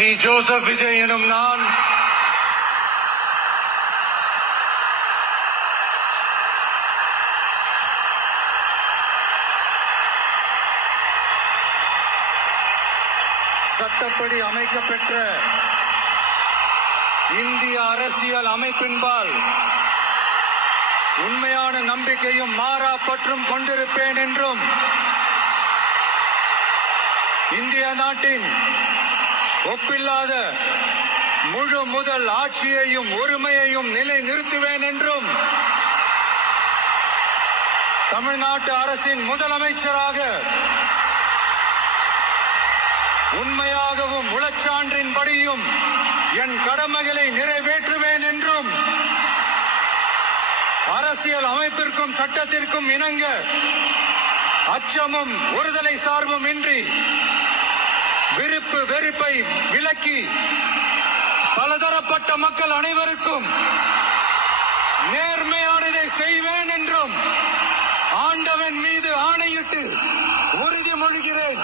C Joseph Vijay எனும் நான் சட்டப்படி அமைக்கப்பெற்ற இந்திய அரசியல் அமைப்பின்பால் உண்மையான நம்பிக்கையும் மாறா பற்றும் கொண்டிருப்பேன் என்றும் இந்திய நாட்டின் ஒப்பில்லாத முழு முதல் ஆட்சியையும் ஒருமையையும் நிலை நிறுத்துவேன் என்றும் தமிழ்நாட்டு அரசின் முதலமைச்சராக உண்மையாகவும் உளச்சான்றின்படியும் என் கடமைகளை நிறைவேற்றுவேன் என்றும் அரசியல் அமைப்பிற்கும் சட்டத்திற்கும் இணங்க அச்சமும் ஒருதலை சார்பும் இன்றி விருப்பு வெறுப்பை விலக்கி பலதரப்பட்ட மக்கள் அனைவருக்கும் நேர்மையானதை செய்வேன் என்றும் ஆண்டவன் மீது ஆணையிட்டு உறுதிமொழிகிறேன்.